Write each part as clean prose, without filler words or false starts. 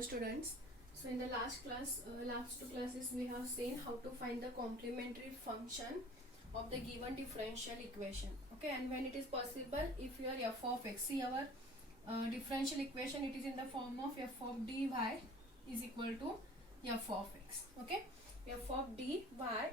Hello students. So in the last two classes we have seen how to find the complementary function of the given differential equation. Okay, and when it is possible, if your f of x, see our differential equation, it is in the form of f of dy is equal to f of x. Okay, f of dy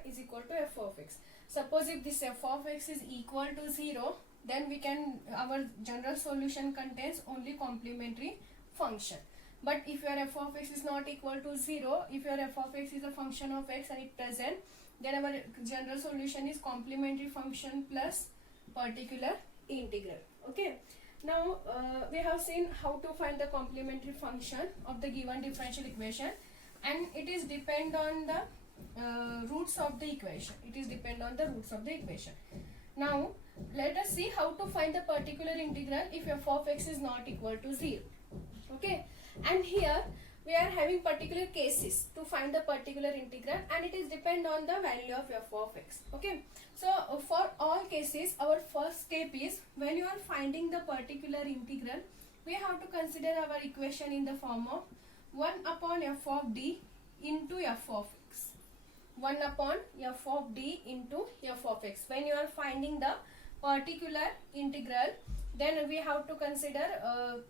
is equal to f of x. Suppose if this f of x is equal to 0, then we can, our general solution contains only complementary function. But if your f of x is not equal to 0, if your f of x is a function of x and it present, then our general solution is complementary function plus particular integral. Okay, now we have seen how to find the complementary function of the given differential equation, and it is depend on the roots of the equation. It is depend on the roots of the equation. Now let us see how to find the particular integral if f of x is not equal to 0. Okay, and here we are having particular cases to find the particular integral, and it is depend on the value of f of x. Okay, so for all cases, our first step is, when you are finding the particular integral, we have to consider our equation in the form of 1 upon f of d into f of x. 1 upon f of d into f of x. When you are finding the particular integral, then we have to consider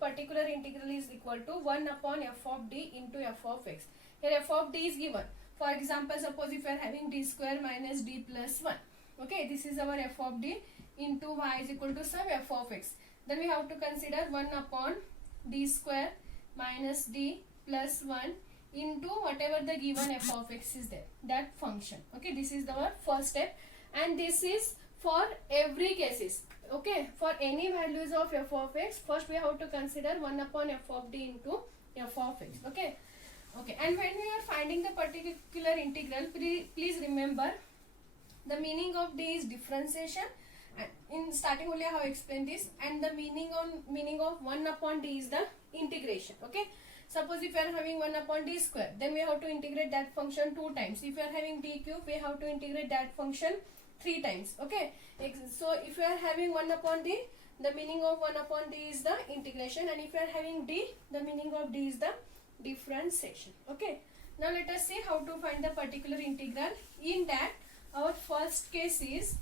particular integral is equal to 1 upon f of d into f of x. Here f of d is given. For example, suppose if you are having d square minus d plus 1. Okay, this is our f of d into y is equal to some f of x. Then we have to consider 1 upon d square minus d plus 1 into whatever the given f of x is there, that function. Okay, this is our first step, and this is for every cases. Okay, for any values of f of x, first we have to consider 1 upon f of d into f of x. Okay, and when we are finding the particular integral, please remember the meaning of d is differentiation. And in starting only I have explained this, and the meaning of 1 upon d is the integration. Okay, suppose if you are having 1 upon d square, then we have to integrate that function 2 times. If you are having d cube, we have to integrate that function 3 times. Okay, so if you are having 1 upon d, the meaning of 1 upon d is the integration, and if you are having d, the meaning of d is the differentiation. Okay, now let us see how to find the particular integral. In that, our first case is,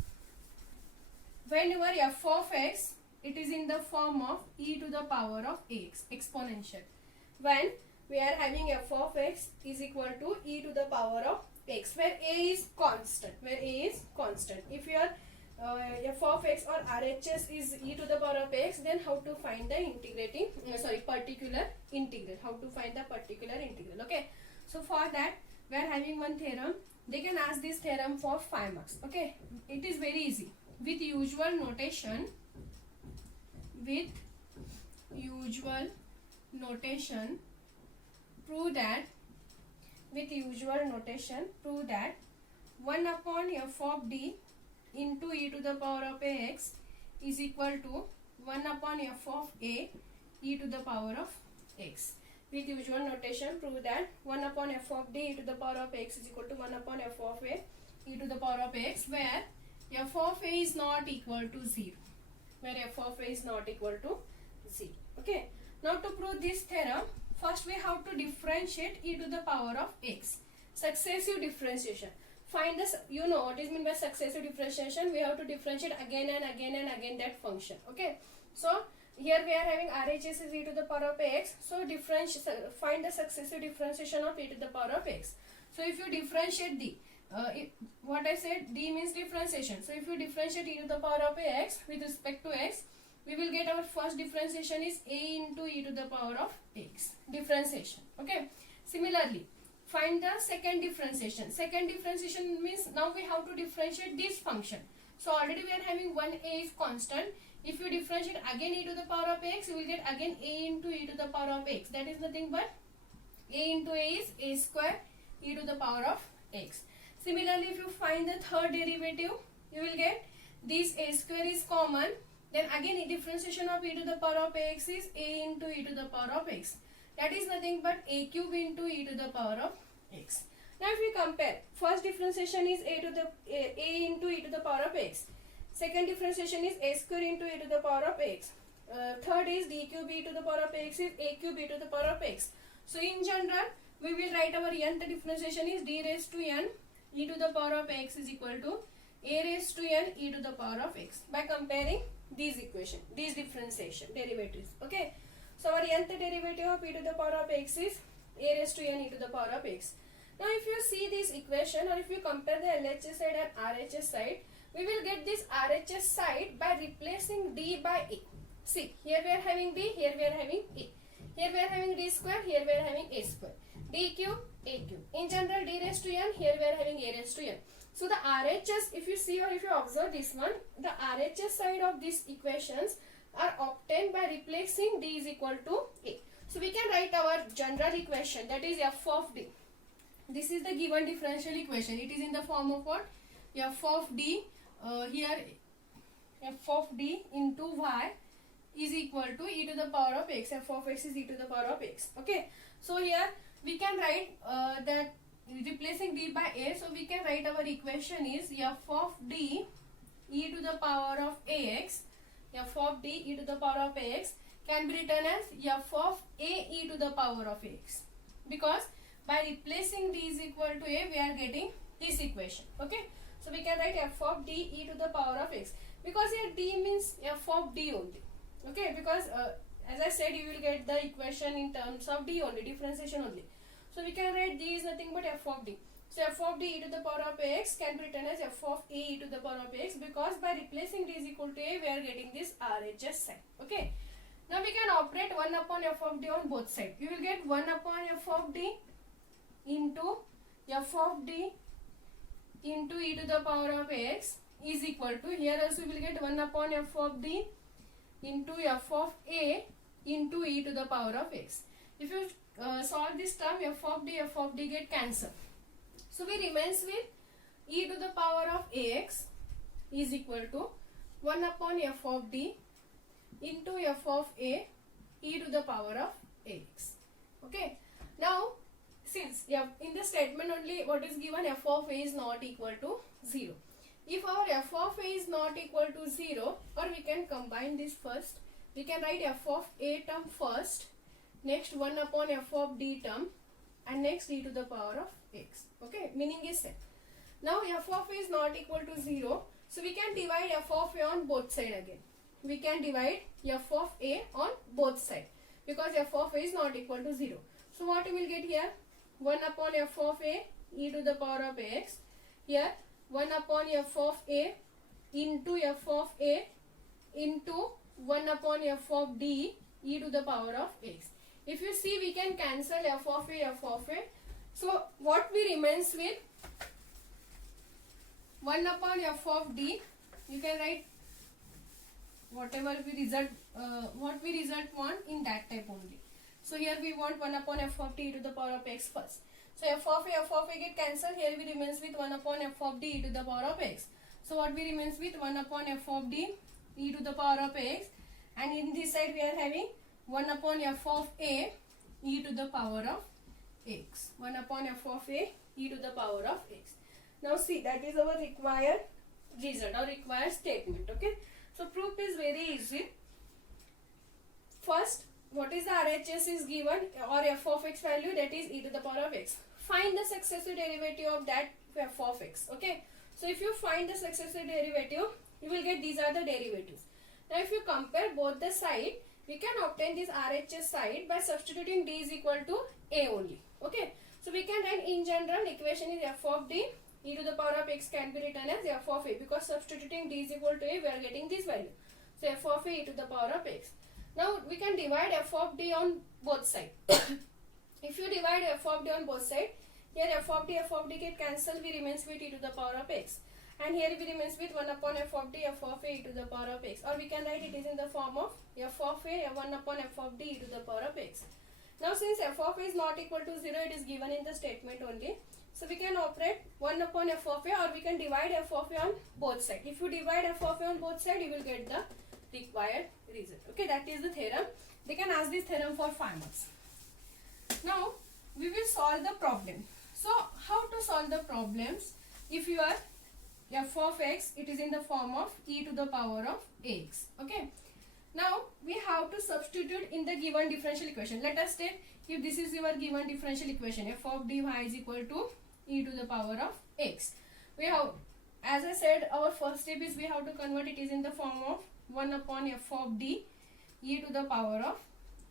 when your f of x, it is in the form of e to the power of x, exponential. When we are having f of x is equal to e to the power of x, where a is constant, if your f of x or RHS is e to the power of x, then how to find the particular integral, Okay, so for that we are having one theorem. They can ask this theorem for 5 marks. Okay, it is very easy. With usual notation, prove that 1 upon f of d into e to the power of ax is equal to 1 upon f of a e to the power of x. With usual notation, prove that 1 upon f of d e to the power of x is equal to 1 upon f of a e to the power of x, where f of a is not equal to 0. Okay, now to prove this theorem, first we have to differentiate e to the power of x. Successive differentiation. Find this, you know what is meant by successive differentiation. We have to differentiate again and again that function. Okay, so here we are having RHS is e to the power of x. So find the successive differentiation of e to the power of x. So if you differentiate d, what I said, d means differentiation. So if you differentiate e to the power of x with respect to x, we will get our first differentiation is a into e to the power of x, differentiation. Okay, similarly find the second differentiation. Second differentiation means now we have to differentiate this function. So already we are having 1a is constant. If you differentiate again e to the power of x, you will get again a into e to the power of x. That is nothing but a into a is a square e to the power of x. Similarly, if you find the third derivative, you will get this a square is common. Then again the differentiation of e to the power of x is a into e to the power of x. That is nothing but a cube into e to the power of x. Now if we compare, first differentiation is a into e to the power of x. Second differentiation is a square into e to the power of x. Third is d cube e to the power of x is a cube e to the power of x. So in general, we will write our nth differentiation is d raised to n e to the power of x is equal to a raised to n e to the power of x by comparing these equation, these differentiation derivatives. Okay. So our nth derivative of e to the power of x is a raised to n e to the power of x. Now if you see this equation, or if you compare the LHS side and RHS side, we will get this RHS side by replacing d by a. See, here we are having d, here we are having a. Here we are having d square, here we are having a square. D cube, a cube. In general, d raised to n, here we are having a raised to n. So the RHS, if you see or if you observe this one, the RHS side of these equations are obtained by replacing d is equal to a. So we can write our general equation, that is f of d. This is the given differential equation. It is in the form of what? F of d, here f of d into y is equal to e to the power of x. F of x is e to the power of x. Okay. So here we can write that replacing d by a. So we can write our equation is f of d e to the power of ax. F of d e to the power of ax can be written as f of a e to the power of x, because by replacing d is equal to a, we are getting this equation. Okay. So we can write f of d e to the power of x, because here d means f of d only. Okay. Because as I said, you will get the equation in terms of d only, differentiation only. So we can write d is nothing but f of d. So f of d e to the power of x can be written as f of a e to the power of x, because by replacing d is equal to a, we are getting this RHS sign. Okay. Now we can operate 1 upon f of d on both sides. You will get 1 upon f of d into f of d into e to the power of x is equal to, here also we will get 1 upon f of d into f of a into e to the power of x. If you solve this term, f of d get cancelled. So we remains with e to the power of ax is equal to 1 upon f of d into f of a e to the power of ax. Okay. Now since in the statement only what is given, f of a is not equal to 0. If our f of a is not equal to 0, or we can combine this first, we can write f of a term first, next 1 upon f of d term, and next e to the power of x. Okay, meaning is same. Now f of a is not equal to 0, so we can divide f of a on both sides again. We can divide f of a on both sides, because f of a is not equal to 0. So what we will get here? 1 upon f of a e to the power of x. Here 1 upon f of a into f of a into 1 upon f of d e to the power of x. If you see, we can cancel f of a, f of a. So what we remains with 1 upon f of d. You can write whatever we result, what we result want in that type only. So here we want 1 upon f of d to the power of x first. So f of a get cancelled. Here we remains with 1 upon f of d to the power of x. So what we remains with 1 upon f of d e to the power of x, and in this side we are having 1 upon f of a e to the power of x. 1 upon f of a e to the power of x. Now see, that is our required result or required statement. Okay. So proof is very easy. First, what is the RHS is given, or f of x value, that is e to the power of x. Find the successive derivative of that f of x. Okay. So if you find the successive derivative, you will get these are the derivatives. Now if you compare both the side, we can obtain this RHS side by substituting d is equal to a only. Okay. So we can write in general equation is f of d e to the power of x can be written as f of a, because substituting d is equal to a, we are getting this value. So f of a e to the power of x. Now we can divide f of d on both sides. If you divide f of d on both sides, here f of d get cancelled, we remains with e to the power of x. And here we remains with 1 upon f of d, f of a e to the power of x. Or we can write it is in the form of f of a 1 upon f of d e to the power of x. Now since f of a is not equal to 0, it is given in the statement only. So we can operate 1 upon f of a, or we can divide f of a on both sides. If you divide f of a on both sides, you will get the required result. Okay, that is the theorem. They can ask this theorem for 5 marks. Now we will solve the problem. So how to solve the problems? If you are f of x, it is in the form of e to the power of ax. Okay. Now we have to substitute in the given differential equation. Let us take, if this is your given differential equation, f of dy is equal to e to the power of x. We have, as I said, our first step is we have to convert it is in the form of 1 upon f of d e to the power of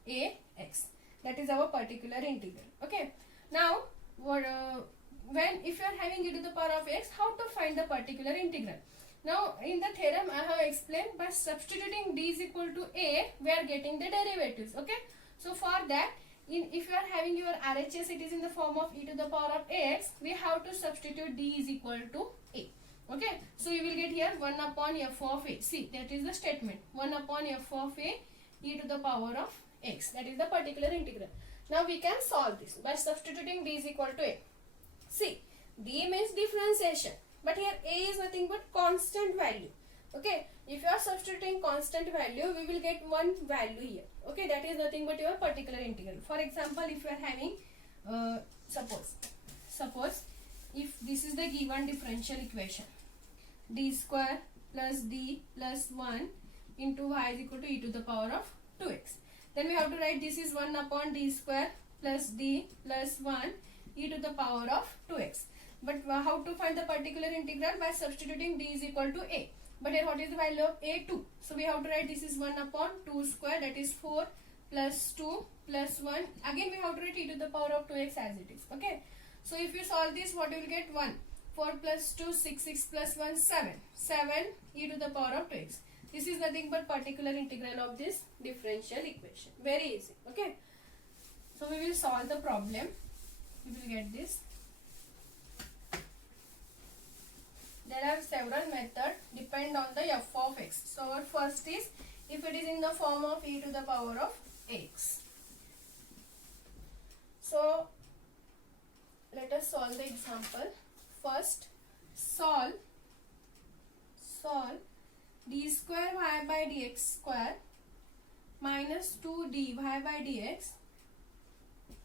ax. That is our particular integral. Okay. Now when if you are having e to the power of x, how to find the particular integral? Now in the theorem I have explained, by substituting d is equal to a, we are getting the derivatives. Okay. So for that, if you are having your RHS, it is in the form of e to the power of x, we have to substitute d is equal to a. Okay. So you will get here 1 upon f of a. See, that is the statement. 1 upon f of a e to the power of x. That is the particular integral. Now we can solve this by substituting d is equal to a. See, d means differentiation, but here a is nothing but constant value. Okay, if you are substituting constant value, we will get one value here. Okay, that is nothing but your particular integral. For example, if you are having suppose if this is the given differential equation, d square plus d plus 1 into y is equal to e to the power of 2x. Then we have to write this is 1 upon d square plus d plus 1 e to the power of 2x. But how to find the particular integral? By substituting d is equal to a. But here what is the value of a? 2. So we have to write this is 1 upon 2 square, that is 4 plus 2 plus 1. Again we have to write e to the power of 2x as it is. Okay. So if you solve this, what you will get? 1. 4 plus 2, 6, 6 plus 1, 7. 7 e to the power of 2x. This is nothing but particular integral of this differential equation. Very easy. Okay. So we will solve the problem. We will get this. There are several methods depend on the f of x. So our first is if it is in the form of e to the power of x. So let us solve the example. First, solve d square y by dx square minus 2 dy by dx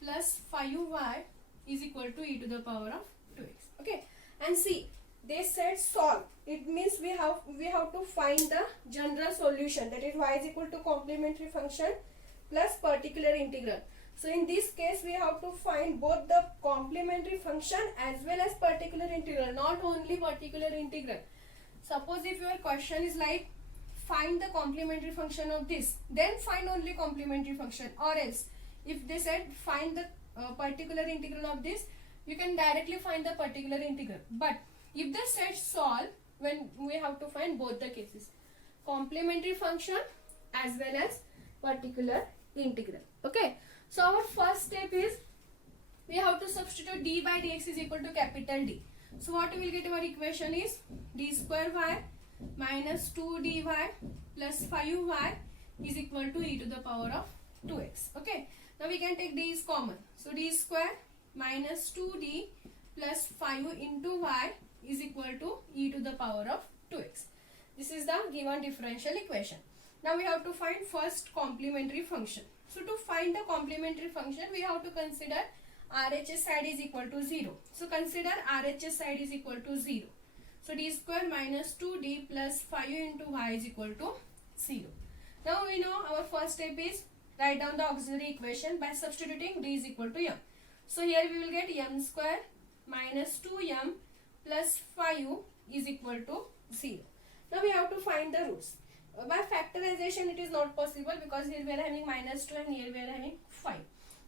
plus 5y is equal to e to the power of 2x. Okay, and see, they said solve. It means we have to find the general solution, that is y is equal to complementary function plus particular integral. So in this case we have to find both the complementary function as well as particular integral, not only particular integral. Suppose if your question is like find the complementary function of this, then find only complementary function, or else if they said find the particular integral of this, you can directly find the particular integral. But if they said solve, when we have to find both the cases, complementary function as well as particular integral. Okay, so our first step is we have to substitute d by dx is equal to capital D. So what we will get, our equation is d square y minus 2 dy plus 5y is equal to e to the power of 2x. Okay, now we can take d is common. So d square minus 2d plus 5 into y is equal to e to the power of 2x. This is the given differential equation. Now we have to find first complementary function. So to find the complementary function, we have to consider RHS side is equal to 0. So consider RHS side is equal to 0. So d square minus 2d plus 5 into y is equal to 0. Now we know our first step is write down the auxiliary equation by substituting d is equal to m. So here we will get m square minus 2m plus 5 is equal to 0. Now we have to find the roots. By factorization it is not possible because here we are having minus 2 and here we are having 5.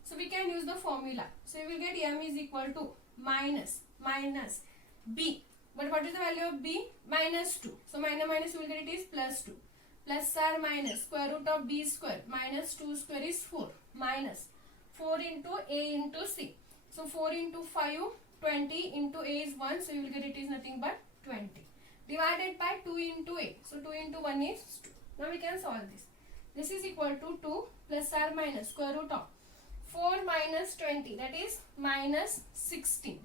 So we can use the formula. So we will get m is equal to minus b. But what is the value of b? Minus 2. So minus you will get it is plus 2. Plus or minus square root of b square minus 2 square is 4. Minus 4 into a into c. So 4 into 5, 20 into a is 1. So you will get it is nothing but 20. Divided by 2 into a. So 2 into 1 is 2. Now we can solve this. This is equal to 2 plus or minus square root of 4 minus 20, that is minus 16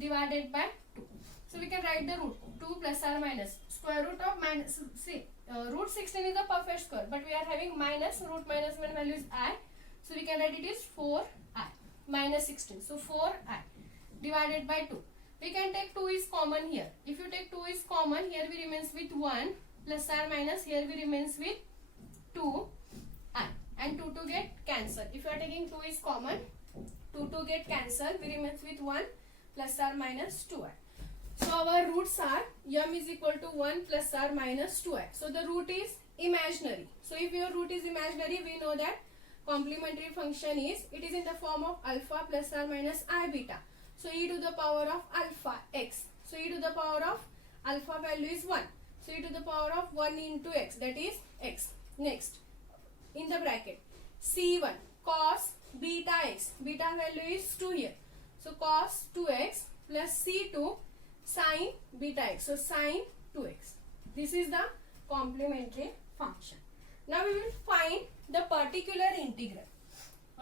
divided by 2. So we can write the root 2 plus or minus square root of minus, see root 16 is a perfect square, but we are having minus, root minus 1 value is I. So we can write it is 4i minus 16. So 4i divided by 2. We can take 2 is common here. If you take 2 is common, here we remains with 1 plus or minus, here we remains with 2i, and 2 get cancel. If you are taking 2 is common, 2 get cancel, we remains with 1 plus or minus 2i. So our roots are m is equal to 1 plus or minus 2i. So the root is imaginary. So if your root is imaginary, we know that complementary function is, it is in the form of alpha plus or minus I beta. So e to the power of alpha x. So e to the power of alpha value is 1. So e to the power of 1 into x, that is x. Next, in the bracket, c1 cos beta x. Beta value is 2 here. So cos 2x plus c2 sin beta x. So sin 2x. This is the complementary function. Now we will find the particular integral.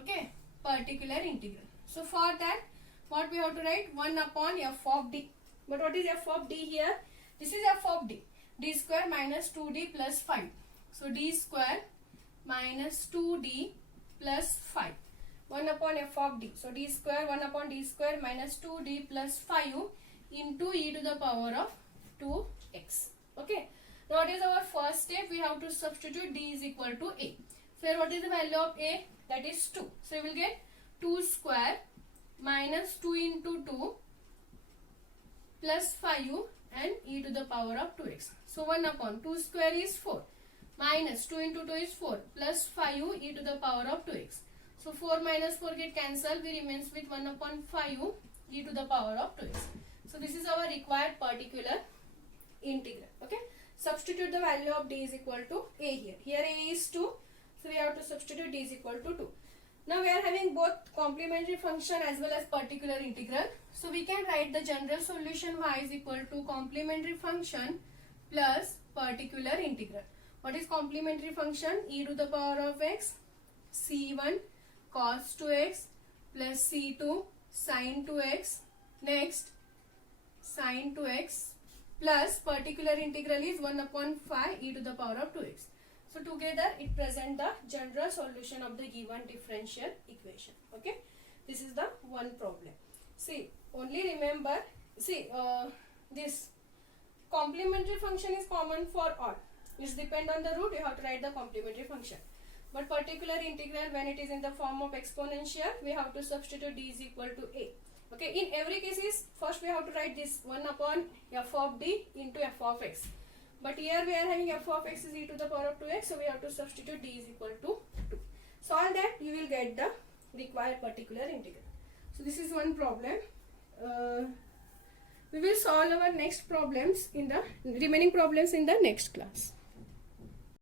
Okay, particular integral. So for that, what we have to write? 1 upon f of d. But what is f of d here? This is f of d. D square minus 2d plus 5. So d square minus 2d plus 5. 1 upon f of d. So d square 1 upon d square minus 2d plus 5 into e to the power of 2x. Okay. Now what is our first step? We have to substitute d is equal to a. So here what is the value of a? That is 2. So you will get 2 square minus 2 into 2 plus 5 and e to the power of 2x. So 1 upon 2 square is 4 minus 2 into 2 is 4 plus 5 e to the power of 2x. So 4 minus 4 get cancelled. We remains with 1 upon 5 e to the power of 2x. So this is our required particular integral. Okay. Substitute the value of d is equal to a here. Here a is 2. So we have to substitute d is equal to 2. Now we are having both complementary function as well as particular integral. So we can write the general solution y is equal to complementary function plus particular integral. What is complementary function? E to the power of x c1 cos 2x plus c2 sin 2x. Next, sin 2x plus particular integral is 1 upon 5 e to the power of 2x. So together it presents the general solution of the given differential equation. Okay, this is the one problem. See, only remember, see this complementary function is common for all. It depends on the root, you have to write the complementary function. But particular integral, when it is in the form of exponential, we have to substitute d is equal to a. Okay, in every case is first we have to write this 1 upon f of d into f of x. But here we are having f of x is e to the power of 2x, so we have to substitute d is equal to 2. Solve that, you will get the required particular integral. So this is one problem. We will solve our next problems in the remaining problems in the next class.